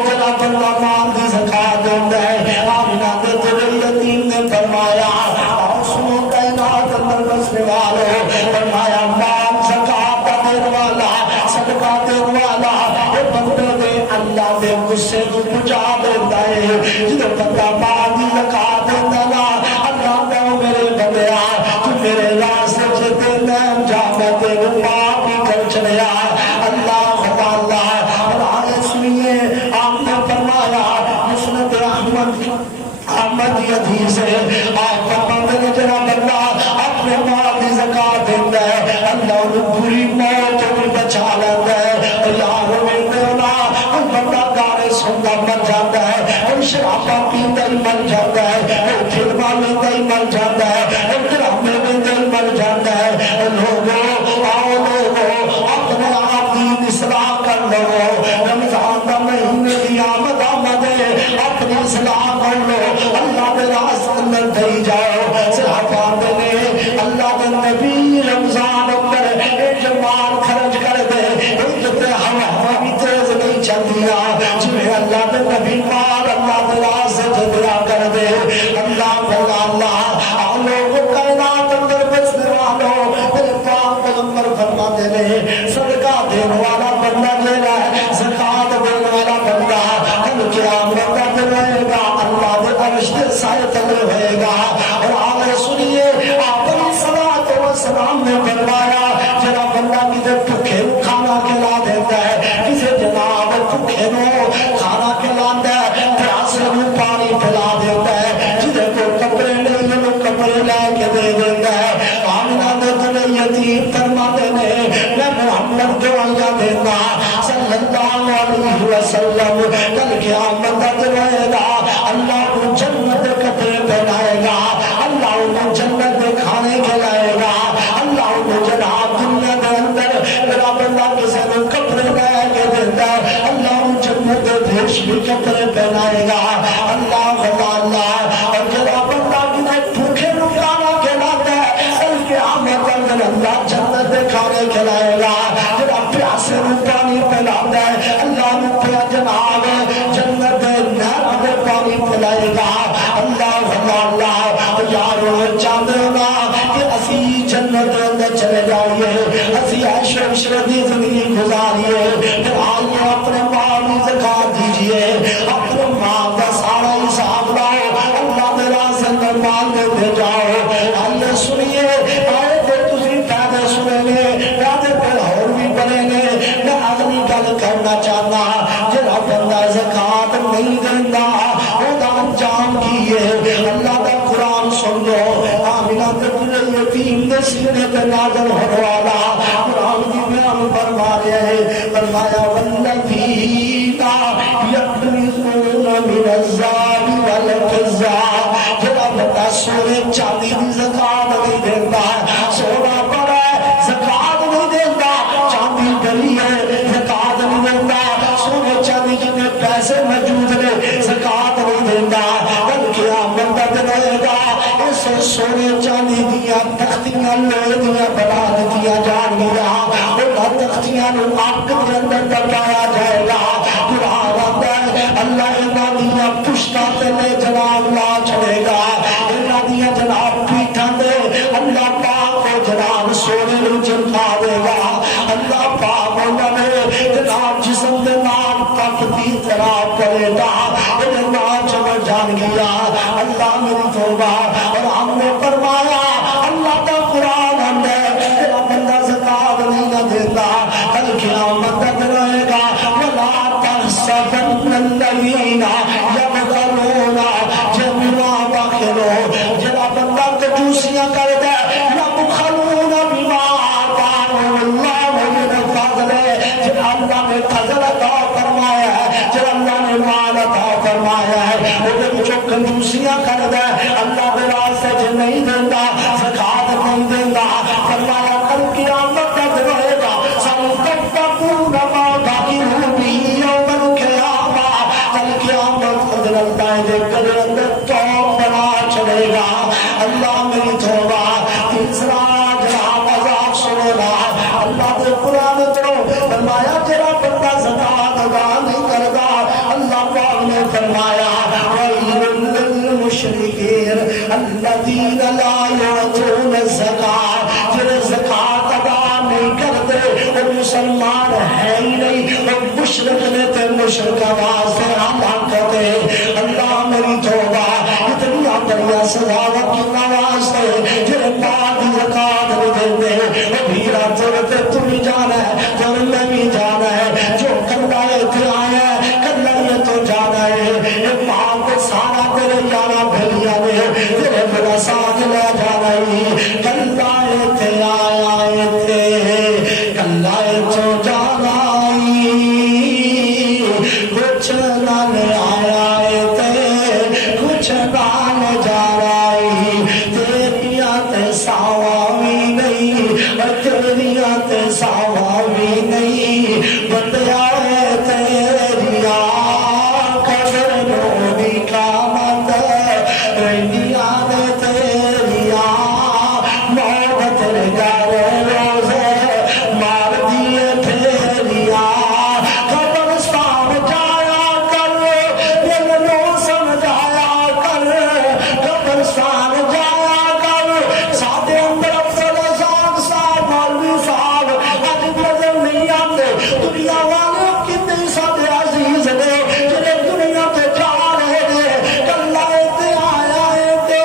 جڑا بندہ مال دی زکات دیندا ہے، آمنہ دے دل یتیم نے فرمایا اور سنو کائنات اندر بسنے والوں، فرمایا مال زکات دینے والا صدقہ دینے والا یہ بندے دے اللہ دے غصے کو بجا دیتا ہے، جدوں بندہ مال دی زکات دیندا نا اللہ دے میرے بندیا تو میرے راستے چ دینا جا میں تیرے پاپ ہی کر چڑیا۔ اللہ سنیے آپ نے فرمایا مسند احمد کی حدیث ہے، آپ فرماتے ہیں جڑا بندہ اپنے مال دی زکات دیندا ہے اللہ انہوں بری موت بھی بچا لیتا ہے۔ اور یار ملتے ہو نا کوئی بندہ گانے سنتا مر جاتا ہے، کوئی شرابہ پیتا ہی مر جاتا ہے، کوئی فلماں لیتا ہی مر جاتا ہے، کوئی ڈرامے لیتا ہی مر جاتا ہے۔ لوگوں آؤ لوگوں اپنے آپ کی اصلاح کر لو، رمضان دا مہینے دی آمد ہے اپنی اصلاح کر لو، اللہ دے راستے اندر دے جاؤ۔ صحابہ نے اللہ دے نبی رمضان اندر ایک مال خرچ کر دے ایک تے ہوا بھی تیز نہیں چلدیا، جویں اللہ دے نبی مال اللہ دے راستے جدرا کر دے۔ اللہ اللہ لوگوں کائنات اندر بسنے والوں میرے پاک پیغمبر فرماتے ہیں صدقہ دینے والا بندہ میرا ہے، زکات دینے والا بندہ کل قیامت تک رہے گا، اللہ دے عرش کے سائے تلے رہے گا۔ اور آگے سنیے آپ نے صلاۃ و سلام نے فرمایا جڑا بندہ کسی بھوکے نو کھانا کھلا دیتا ہے، کسی جناب بھوکے نو کھانا کھلاتا ہے، پیاسے نو پانی پلا دیتا ہے، جدے کو کپڑے نہیں انہوں کپڑے لے کے دے دیتا ہے۔ آمنہ دے دل یتیم فرماتے ہیں میں محمد دعائیاں دیتا صلی اللہ علیہ وسلم کل قیامت تک رہے گا، اللہ کو جنت کپڑے پہنائے گا، اللہ کو جنت کھانے کھلائے گا، اللہ کو جناب دنیا کے اندر میرا بندہ کسی کو کپڑے لے کے دیتا ہے اللہ کو جنت خوشبو قطرے پہنائے گا اللہ اللہ اور جب بندہ کتنے بھوکے رکانا کھلاتا ہے قیامت اندر اللہ جنت کھانے کھلائے گا جب پیاسے رو پانی پلاتا ہے اللہ نے جناب جنت نہر میں پانی پلائے گا اللہ اللہ یارو چاندنا کہ اسی جنت اندر چلے جائیے اسی عیش و عشرت کی زندگی گزاریے پھر آئیے اپنے مال کی زکات دیجیے اپنے مال کا سارا حساب لاؤ اللہ میرا زندہ مال میں بھیجاؤ آئیے سنیے آئے پھر تسی پیدے سنے گے پیدے پھر اور بھی بنیں گے میں اگلی گل کرنا چاہتا جڑا بندہ زکات نہیں دینا وہ دا انجام کیے اللہ کا قرآن سن لو آمینہ تکل یتیم دے سینے تے نازل ہونے والا قرآن کی بیان فرما رہے ہیں فرمایا والذین یکنزون من الذهب والفضہ جڑا بندہ سونے چاندی دی زکات نہیں دیتا سونا بڑا ہے زکات نہیں دیتا چاندی گلی ہے زکات نہیں دیتا سونے چاندی جتنے پیسے موجود نے زکات نہیں دیتا بلکہ آمدہ دن ہوئے گا اس سونے چاندی دیا تختیاں لوہے دیا بنا دیا جان گیا اور تختیاں آگ کے اندر دبایا جائے گا قرآن آتا ہے اللہ انہاں دیا پشتا تلے جناب لا چھڑے گا انہاں دیا جناب پیٹھا دے اللہ پاک کو جناب سونے رو چمکا دے گا اللہ پاک انہاں نے جناب جسم دے نام تپتی طرح کرے گا انہاں نام چمک جان گیا اللہ میری توبہ اور ہم نے فرمایا اللہ کا قرآن ہم نے تیرا بندہ زکات نہیں نہ دیتا کل قیامت تک رہے گا وَلَا تَحْسَبَنَّ الَّذِينَ يَبْخَلُونَ جَمِيعًا بَخِلُوا جڑا بندہ کنجوسیاں کرتا ہے يَبْخَلُونَ بِمَا آتَاهُمُ اللَّهُ مِنْ فَضْلِهِ جڑا اللہ نے فضل عطا فرمایا ہے جڑا اللہ نے مال عطا فرمایا ہے وہ جو کنجوسیاں کرتا ہے اللہ کے راستے سے نہیں دیتا زکات نہیں دیتا فرمایا کل قیامت تک رہے گا سَنُطَبَّقُونَ مَا بَقِيُوا بِهِ يَوْمَ الْقِيَامَةِ کل قیامت قدر اللہ دے قدر اندر توب بنا چلے گا اللہ میری توبہ تیسرا جناب عذاب سنے گا اللہ دے قرآن کرو فرمایا جرا بندہ زکات ادا نہیں کرتا اللہ پاک نے فرمایا وَيْلٌ لِّلْمُشْرِكِينَ الَّذِينَ لَا يُؤْتُونَ الزَّكَاةَ جنہیں زکات ادا نہیں کرتے وہ مسلمان ہے ہی نہیں وہ مشرک نے تے مشرک واسطے ہلاک کرتے اللہ میری توبہ اتنی دریا سزا وکینا واسطے جنہیں پاک زکات نہیں دیتے وہ بھیڑا چلتے تم ہی جانا ہے تم میں بھی جانا ہے جو کندہ اتنے آیا ہے کندہ یہ تو جانا ہے یہ پاک سارا تیرے جانا بھلیا نے تیرے بڑا ساتھ لے جانا ہے کندہ اتنے آیا اتنے کندہ اتنے جانا کچھ نہ آیا اتنے کچھ نہ جا رہی تیریاں تے ساواوی نہیں تیریاں تے ساواوی نہیں بندیا تیریا قدر نوری قامت رنگیاں تیریا موت رگار روزے مار دیے پھیریا قبرستان جایا کر دل نو سمجھایا کر قبرستان جایا کر سادے اندر افضل صاحب صاحب مولوی صاحب اج نظر نہیں آتے دنیا والے کتنے سادے عزیز نے جنہیں دنیا پہ جا رہے ہیں کلہ تے آیا ہے تے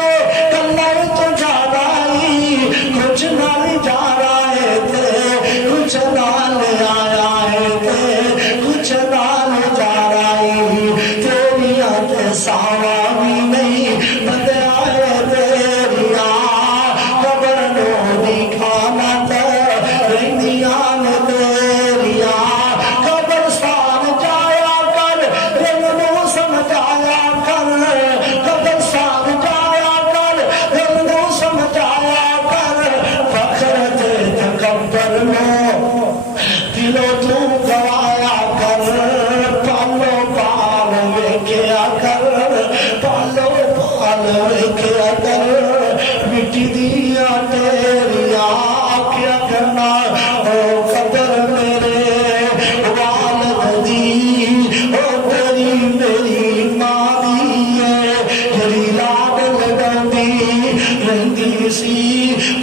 کلہ تے جا رہی کچھ نہ جا رہا ہے تے کچھ نہ آیا ہے تے کچھ نہ جا رہی تیریاں تے سارا بھی نہیں بندیا ہے تیریا قبر نو دکھانا تے رہنیاں تیریا قبرستان جایا کر دل نو سمجھایا کر قبرستان جایا کر دل نو سمجھایا کر فخر تے تکبر نو دلو تو گوایا کر پالو پا ویکھیا کر مٹی دیا تیریا کیا کرنا او قدر میرے والد دی او تیری میری ماں دی ہے جڑی لاڈ لگاندی رہندی سی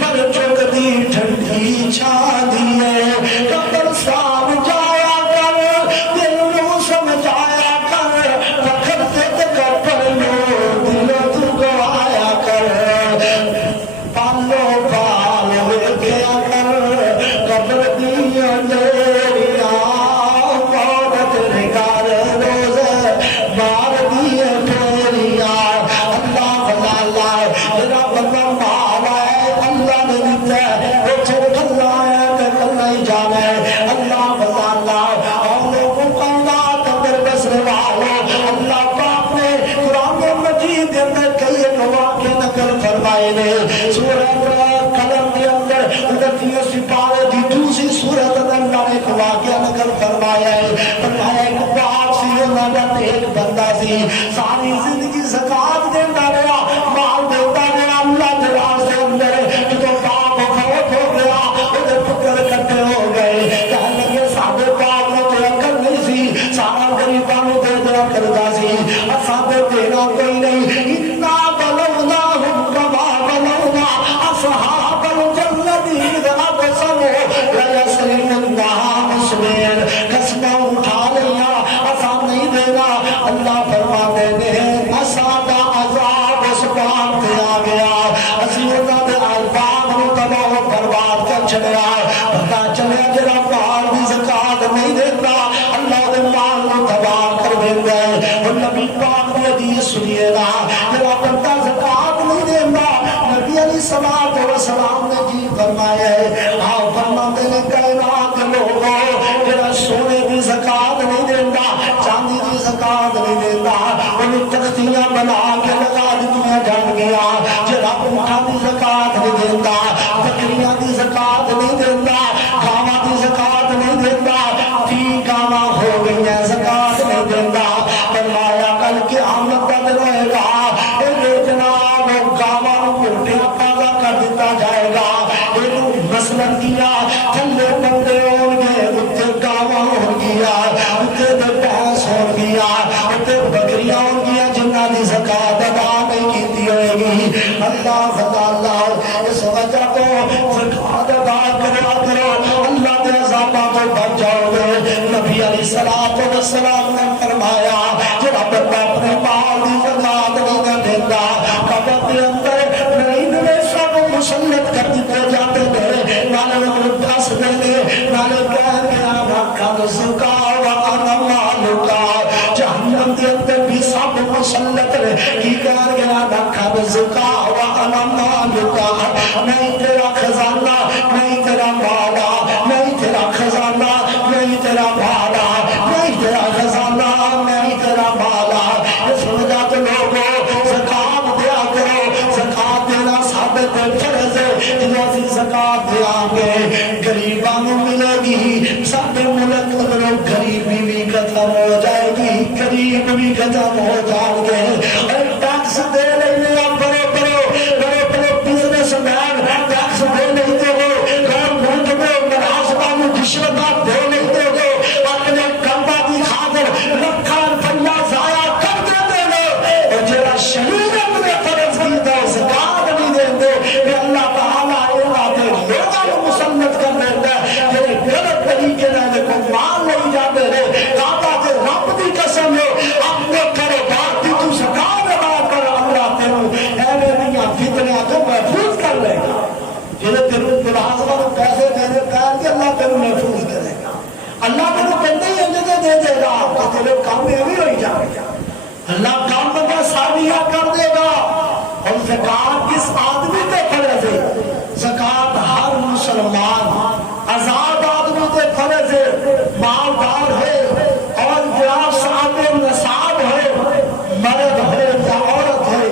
پر چکدی ٹھنڈی چھا دی ہے قبر صاحب جایا کر دل نو سمجھایا کر پکھر تے کپڑ نو دل تو گوایا کر پالو پال ویکھیا کر قبر دیا تیریا عورت رگار روز مار دیا تیریا اللہ اللہ جڑا بندہ مالا ہے اللہ نے دیتا ہے وہ چھڑ کھلا ہے کہ کھلا ہی جانا ہے اللہ اللہ اور لوگوں کا اللہ تندر بسر والو اللہ پاک نے قرآن مجید کے اندر کئی ایک واقعے نقل فرمائے نے سورہ قلم کے اندر ادھر سپارے دی دوسری سورت اللہ نے ایک واقعہ نقل فرمایا ہے فرمایا ایک باپ سی نظر ایک بندہ سی ساری زندگی زکات دیتا رہا مال دیتا رہا اللہ کے راستے اندر جو باپ فوت ہو گیا ادھر پکڑ کٹے ہو گئے کہنے لگے سارے باپ نے تو عقل نہیں سی سارا غریباں نو دے دیا کرتا سی سارے دینا کوئی نہیں اتنا بلوناہم کما بلونا اصحاب الجنت اذ اقسموا لیصرمنها مصبحین قسمیں اٹھا لیا ایسا نہیں دینا اللہ فرماتے ہیں اسادہ عذاب اس بات پہ آ گیا اسی انہوں نے الفاظ نو تباہ و برباد کر چھڑیا پتا چلیا جرا مال دی زکات نہیں دیتا اللہ دے مال نو تباہ کر دیندا ہے اور نبی پاک نے حدیث سنیے گا جرا بندہ زکات نہیں دیتا نبی علیہ الصلوۃ والسلام نے جی فرمایا ہے ہاں فرماتے ہیں کائنات کے لوگوں جرا سونے دی زکات نہیں دیتا چاندی دی زکات نہیں دیتا انہیں تختیاں بنا کے لگا دیا جان گیا جرا اونٹاں دی زکات نہیں دیتا بکریاں دی زکات نہیں دیتا گاواں دی زکات نہیں دیتا تی گاواں ہو گئی ہیں زکات نہیں دیتا فرمایا کل قیامت کا دن رہے گا اے جناب گاواں نو موٹیاں پیدا کر دیتا جائے گا اینو مثلاً دیا تھلے بندے ہون گے اتنے گاواں ہون گیا اتنے دے بھینس ہون گیا اتنے بکریاں ہون گیا جنہاں دی زکات ادا نہیں کیتی ہوئے گی اللہ اللہ اس وجہ کو زکات ادا کرا کرو اللہ دے عذاباں تو بچ جاؤ گے نبی علیہ الصلوۃ والسلام نے فرمایا جڑا بندہ اپنے مال دی زکات نہیں دیتا قبر کے اندر نئی سب مسلط کر دیتے جاتے ہیں نالے انہوں دس دے نالے کہہ گیا رکھا زکا وانا مالکا جہنم کے اندر بھی سب مسلط کی کہہ گیا رکھا زکا وانا مالکا نہیں تیرا خزانہ نہیں تیرا مالا نہیں تیرا خزانہ نہیں تیرا مالا نہیں تیرا خزانہ نہیں تیرا مالا اس وجہ تو لوگوں زکات دیا کرو زکات دینا ثابت فرض ہے جنہوں سے زکات دیا گے غریباں کو ملے گی سب ملک اگر غریبی بھی ختم ہو جائے گی غریب بھی ختم ہو جائیں گے اور ٹیکس دے لینے آپ بڑے بزنس مین ٹیکس دے نہیں دے گو گورنمنٹ میں ملازمہ میں رشوت دے نہیں دے گو اپنے کمبا کی خاطر لکھاں روپیہ ضائع کر دیتے ہو اور جڑا شہید اپنے فرض کی تو زکات نہیں دیندے کہ اللہ تعالیٰ اے لوگوں کو مسلط کر دیتا ہے کہ غلط طریقے نال کوئی مال نہیں جاتے رہے کعبہ کے رب دی قسم ہے اپنے کاروبار کی تو زکات ادا کر اللہ تینوں ایویں نہیں فتنہ تو محفوظ کر لے گا جنہیں تینوں ملازمہ کو پیسے دینے کہا کہ اللہ تینوں محفوظ کرے گا اللہ تینوں کہتے ہی انجدے دے دے گا تو تیرے کام میں بھی ہوئی جائے گا اللہ کام میں سابیہ کر دے گا اور زکات کس آدمی پہ فرض ہے زکات ہر مسلمان آزاد آدمی پہ فرض ہے مالدار ہے اور جناب صاحب نصاب ہے مرد ہے یا عورت ہے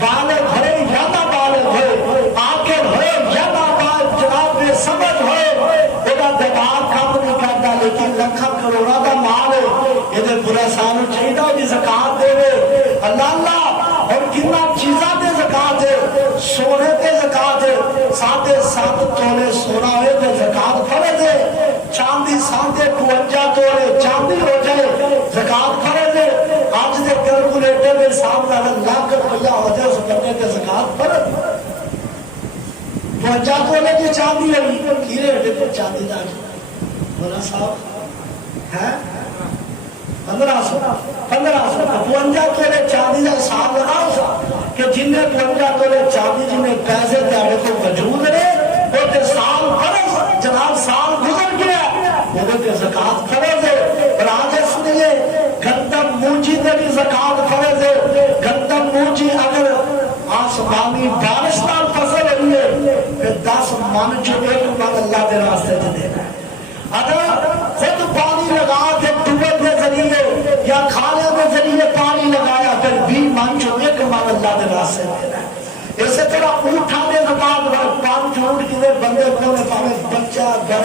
بالغ ہے یا نابالغ ہے عاقل ہے یا نابالغ جناب بے سمجھ ہے وہ دماغ کام نہیں کرتا لیکن لکھاں کروڑا کا مال ہے یہ برا سانو چاہیے کہ زکات دے اللہ اللہ اور کنا چیزاں دے زکات ہے، سونے تے زکات ہے، 7.5 تولے سونا ہوئے تے زکات فرض ہے، چاندی 52 تولے چاندی ہو جائے زکات فرض ہے، آج دے کیلکولیٹر میں حساب لگا لاکھ روپیہ ہو جائے اس بندے تے زکات فرض ہے۔ 52 تولے کی چاندی ہوئی کھیرے ہٹے تو چاندی دا مولا صاحب ہے 1500 52 تولے چاندی کا حساب لگاؤ سا کہ جن نے 52 تولے چاندی جن میں پیسے تیارے کو موجود رہے وہ تے سال فرض جناب سال گزر گیا وہ تے زکات فرض ہے۔ اور آگے سنیے گندم مونجی تے بھی زکات فرض ہے۔ گندم مونجی اگر آسمانی بارش نال فصل ہوئی ہے پھر 10 من جو 1 من اللہ کے راستے سے دینا ہے۔ اگر خود پانی لگا کے ٹوبل کے ذریعے یا کھانے کے ذریعے پانی لگایا پھر 20 من جو 1 من اللہ کے راستے سے دینا ہے۔ اسی طرح اونٹاں دے زکات 5 اونٹ کدے بندے کو نے پاوے بچہ گھر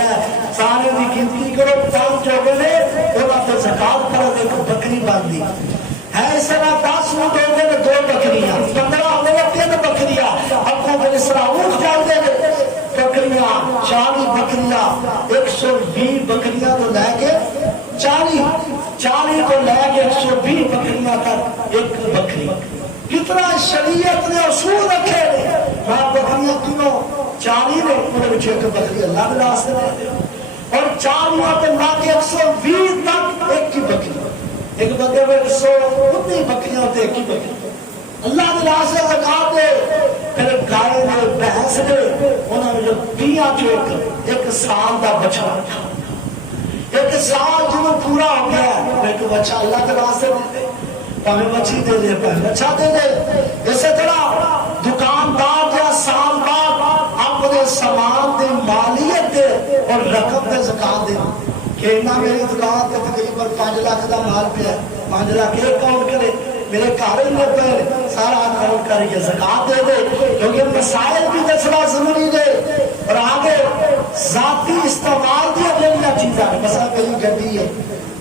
سارے دی گنتی کرو 5 جو نے انہاں تے زکات فرض ایک بکری باندھی ہے۔ اس طرح 10 اونٹ ہو گئے 2 بکریاں 15 ہو گئے 3 بکریاں اب کو اس طرح اونٹ جان دے بکریاں 40 بکریاں 120 بکریاں تو لے کے 40 کو لے کے 120 بکریاں تک ایک بکری کتنا شریعت نے اصول رکھے میں بکریاں کیوں 40 نے انہوں نے ایک بکری اللہ کے راستے دے اور 40 پہ لا کے 120 تک ایک کی بکری ایک بندے میں 100 اتنی بکریاں ہوتے ایک کی بکری اللہ کے راستے زکات دے پھر گائے نے بھینس نے انہوں نے جو دیا جو ایک سال دا بچہ ایک سال جو پورا ہو گیا ایک بچہ اللہ کے راستے دے پہلے بچی دے دے پہلے بچہ دے دے۔ اسی طرح دکاندار یا سال بعد اپنے سامان دے مالیت دے اور رقم دے زکات دے کہ نہ میری دکان تے تقریباً 5 لاکھ دا مال پہ 5 لاکھ ایک کاؤنٹ کرے میرے کارے میں پر سارا کاؤنٹ کر کے زکات دے دے کیونکہ مسائل بھی دسنا ضروری دے اور آگے ذاتی استعمال دیا جنیا چیزاں مثلا کہیں گڈی ہے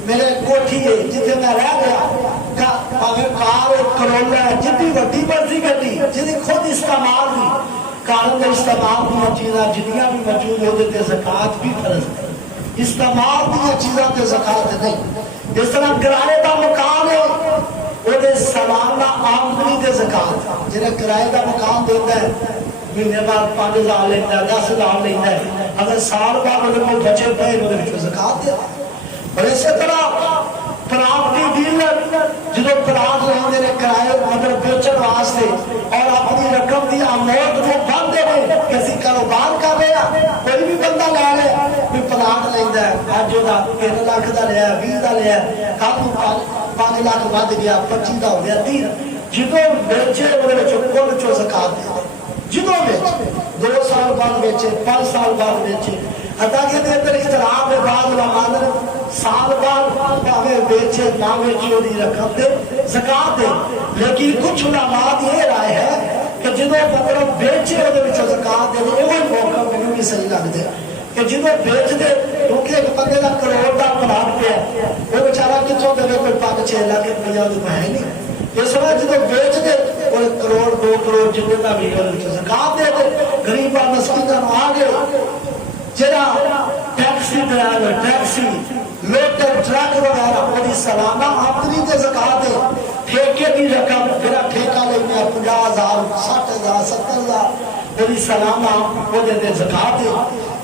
میرے کوٹھی ہے جتنے میں رہ گیا اگر کار کرولا ہے جتنی وڈی مرضی گڈی جتنی خود استعمال دی کاروں کے استعمال دیا چیزاں جنیاں بھی موجود ہوتے تھے زکات بھی فرض ہے استعمال دیا چیزاں تے زکات نہیں۔ اس طرح کرائے دا مکان ہے وہ دے سالانہ آمدنی دے زکات جنہیں کرائے دا مکان دیتا ہے مہینے بعد 5,000 لیتا ہے 10,000 لیتا ہے اگر سال بعد اگر کوئی بچے پہ وہ دے زکات دیتا ہے۔ اور اسی طرح پراپرٹی ڈیلر جنہوں پلاٹ لیندے نے کرائے مطلب بیچن واسطے اور اپنی رقم دی اموت کو بند دے کسی کاروبار کر رہے ہیں کوئی بھی بندہ لے لے کوئی پلاٹ لیندا ہے اج جو 3 لاکھ دا لیا 20 دا لیا کل 5 لاکھ ود گیا 25 دا ہو گیا 30 جدوں بیچے وہ کل چو زکات دے جدوں بیچے 2 سال بعد بیچے 5 سال بعد بیچے ادا کے دے اندر اختلاف ہے بعض علماء سال بعد پاوے بیچے نہ بیچے دی رقم دے زکات دے لیکن کچھ علماء یہ رائے ہے کہ جدوں مطلب بیچے وہ وچ زکات دے وہ موقع مینوں بھی صحیح لگدا کہ جدوں بیچ دے کیونکہ ایک بندے دا کروڑ دا پلاٹ پیا وہ بیچارہ کتوں دے کوئی 5-6 لاکھ روپیہ دی ہے نہیں اس طرح جدوں بیچ دے وہ کروڑ 2 کروڑ جتنے دا بھی زکات دے دے غریباں مسکیناں نوں آ گئے جڑا taxi driver taxi loader truck وغیرہ پوری سالانہ آمدنی دے زکات ہے ٹھیکے دی رقم جڑا ٹھیکہ لینا 50,000 60,000 70,000 پوری سالانہ وہ دے زکات ہے۔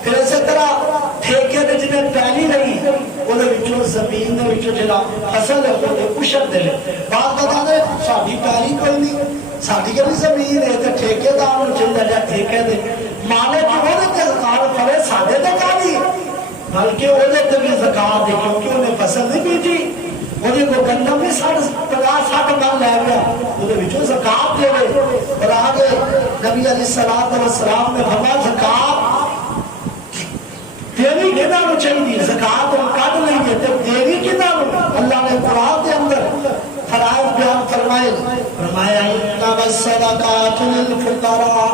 پھر اسی طرح ٹھیکے دے جنہیں پہلی نہیں وہ وچوں زمین دے وچوں جڑا فصل ہے وہ اشر دے بات بتا دے ساڈی پہلی کوئی نہیں ساڈی کوئی زمین ہے تے ٹھیکے دار نوں چاہیے ٹھیکے دے مالک وہ تے زکات پڑے ساڈے تے کالی بلکہ وہ تے بھی زکات دے کیونکہ انہیں فصل نہیں بیجی وہ کو گندم بھی 50-60 من لے گیا وہ وچوں زکات دے اور آگے نبی علیہ الصلوۃ والسلام نے فرمایا زکات دیوی کنا نو چاہیے زکات کٹ لئیے تے دیوی کنا نو اللہ نے قرآن دے اندر فرائض بیان فرمایا انما الصدقات للفقراء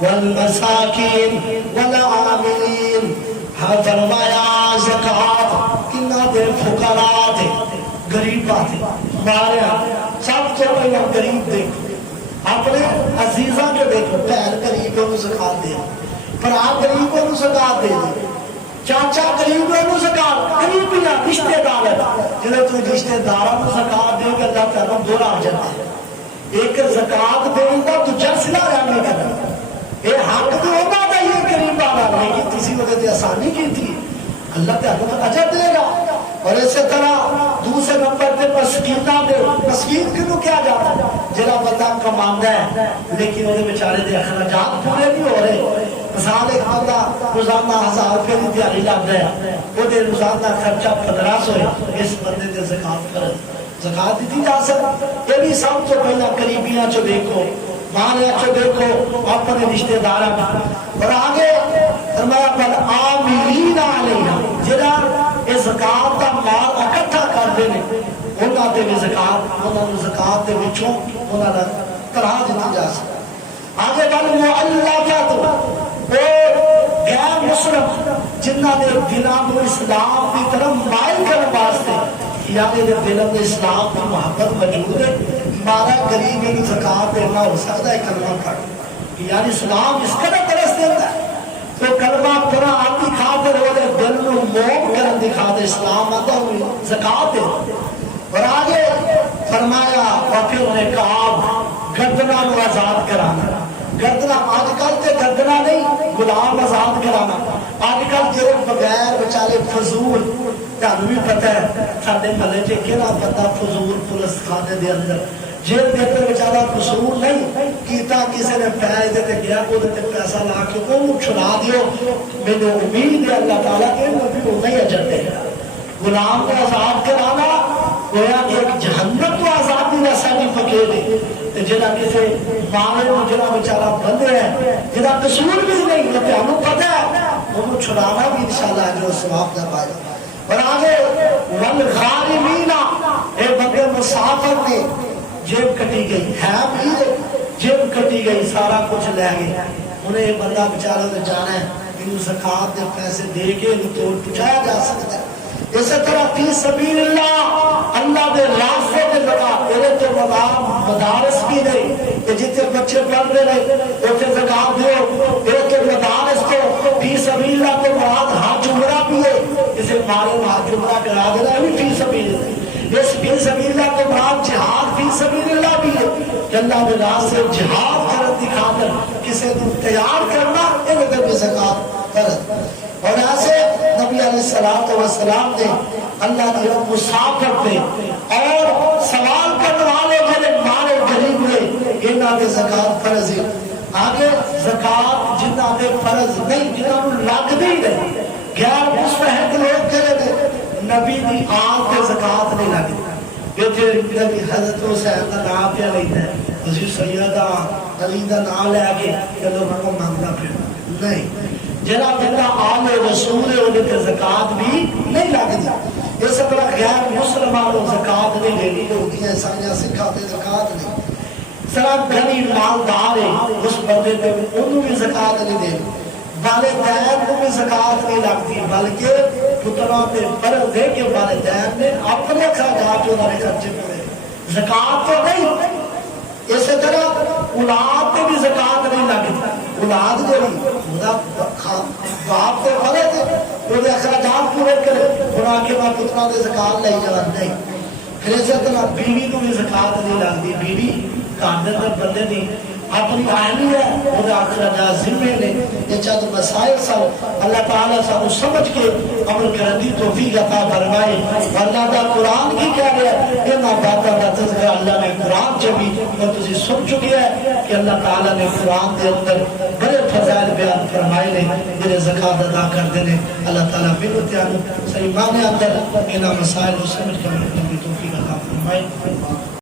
والمساکین والعاملین فرمایا زکات کنا دے فقراء دے غریباں دے ماریا سب تو پہلے غریب دیکھو اپنے عزیزاں جو دیکھو بہن قریبوں کو زکات دے بھرا قریبوں کو زکات دے چاچا قریبوں کو زکات قریبیاں رشتے دار جب تو رشتے داراں کو زکات دے گا اللہ تعالیٰ برا ہو جاتا ہے ایک زکات دیں گا تو جسلا رہنے کرنا یہ حق تو ہونا تھا یہ قریب آنا لیکن کسی وقت آسانی کی تھی اللہ تعالیٰ اجر دے گا اور اسی طرح دوسرے نمبر پہ مسکینہ دے مسکین کیوں کیا جاتا ہے جڑا بندہ کماندا ہے لیکن وہ بیچارے دے اخراجات پورے نہیں ہو رہے مثال ایک بندہ روزانہ 1000 روپے کی دیہڑی لاتا ہے وہ دے روزانہ خرچہ 1500 ہے اس بندے دے زکات فرض زکات دی جا سکتی یہ بھی سب تو پہلا قریبیاں چو دیکھو مالیاں چو دیکھو اپنے رشتہ داراں اور آگے فرمایا بل عاملین علیہا جڑا اس زکات کا مال اکٹھا کرتے ہیں انہاں تے بھی زکات انہاں نوں زکات دے وچوں انہاں دا کرا دتی جا سکتی آگے بل مؤلفۃ او غیر مسلم جنہاں دے دلاں نوں اسلام کی طرف مائل کرنے واسطے یعنی دے دلوں میں اسلام کی محبت موجود ہے مارا غریب کی زکات دینا ہو سکتا ہے کلمہ پڑھ یعنی اسلام اس قدر ترس دیتا ہے تو کلمہ پڑھا آتی خاطر وہ دل میں موم کرن دکھا دے اسلام آتا ہوئی زکات دے اور آگے فرمایا اور پھر انہیں کہا گردنا کو آزاد کرانا گردنا آج کل تے گردنا نہیں غلام آزاد کرانا آج کل جو بغیر بچارے فضول تانوں بھی پتہ ہے ساڈے محلے چ کہڑا بندہ فضول پولیس خانے دے اندر جیل کے اندر بیچارہ قصور نہیں کیتا کسی نے پیسے تے گیا وہ تے پیسہ لا کے وہ چھڑا دیو مینوں امید ہے اللہ تعالیٰ کہ وہ بھی نہیں اجر دے گا غلام کو آزاد کرانا گویا ایک جہنم تو آزادی کا سرٹیفکیٹ ہے تے جڑا کسی مالے نوں جڑا بیچارہ بندے ہے جڑا قصور بھی نہیں تے ہمیں پتہ ہے وہ چھڑانا بھی انشاءاللہ اجر و ثواب دا پائے اور آگے والغارمین اے بندے مسافر نے جیب کٹی گئی ہے بھی جیب کٹی گئی سارا کچھ لے گئے انہیں بندہ بیچارہ نے جانا ہے انہوں زکات دے پیسے دے کے انہوں توڑ پچایا جا سکتا ہے اسی طرح فی سبیل اللہ اللہ دے راستے دے زکات تیرے تو مدارس بھی نہیں کہ جتنے بچے پڑھ رہے ہیں اسے زکات دیو تیرے تو مدارس کو فی سبیل اللہ تو مراد حج عمرہ بھی ہے اسے مارے حج عمرہ کرا دینا ہے بھی فی سبیل اللہ اس فی سبیل اللہ کو مراد جہاد فی سبیل اللہ بھی ہے کہ اللہ کے راستے جہاد کرت دکھا کر کسی کو تیار کرنا ان میں بھی زکات فرض اور ایسے نبی علیہ السلام نے اللہ کے مسافر پہ اور سوال کرنے والے جنہیں مال غریب نے انہاں کے زکات فرض ہے آگے زکات جنہاں کے فرض نہیں جنہاں کو لگتی نہیں غیر مستحق لوگ کرے نبی دی آن تے زکات نہیں لگتی یہ تھے نبی حضرت حسین کا نام پہ لیتا ہے اسی سیدہ علی دا نام لے کے چلو کو مانگنا پھر نہیں جنا بندہ آل رسول ہے انہیں تے زکات بھی نہیں لگتی اس طرح غیر مسلمانوں زکات نہیں لینی ہوتی ہے عیسائیاں سکھاتے زکات نہیں سرا غنی مالدار ہے اس بندے تے انہوں بھی زکات نہیں دے والدین کو بھی زکات نہیں لگتی بلکہ پتروں پہ فرض دے کے والدین نے اپنے اخراجات انہوں نے خرچے کرے زکات تو نہیں اسی طرح اولاد پہ بھی زکات نہیں لگتی اولاد جو باپ کو فرض ہے وہ اخراجات پورے کرے بنا کے بعد پتروں نے زکات لے جانا نہیں پھر اسی طرح بیوی کو بھی زکات نہیں لگتی بیوی کاندر میں بندے نہیں اپنی آئینی ہے وہ اخراجات ذمے نے یہ چند مسائل سب اللہ تعالیٰ سب سمجھ کے عمل کرنے توفیق عطا فرمائے اللہ دا قرآن کی کہہ رہا ہے کہ نہ باتاں دا تذکرہ اللہ نے قرآن چبی اور تجھے سن چکے ہیں کہ اللہ تعالیٰ نے قرآن دے اندر بڑے فضائل بیان فرمائے نے جنہیں زکات ادا کر دینے اللہ تعالیٰ بلتیان صحیح معنی اندر انہاں مسائل کو سمجھ کے عمل کرنے توفیق عطا فرمائے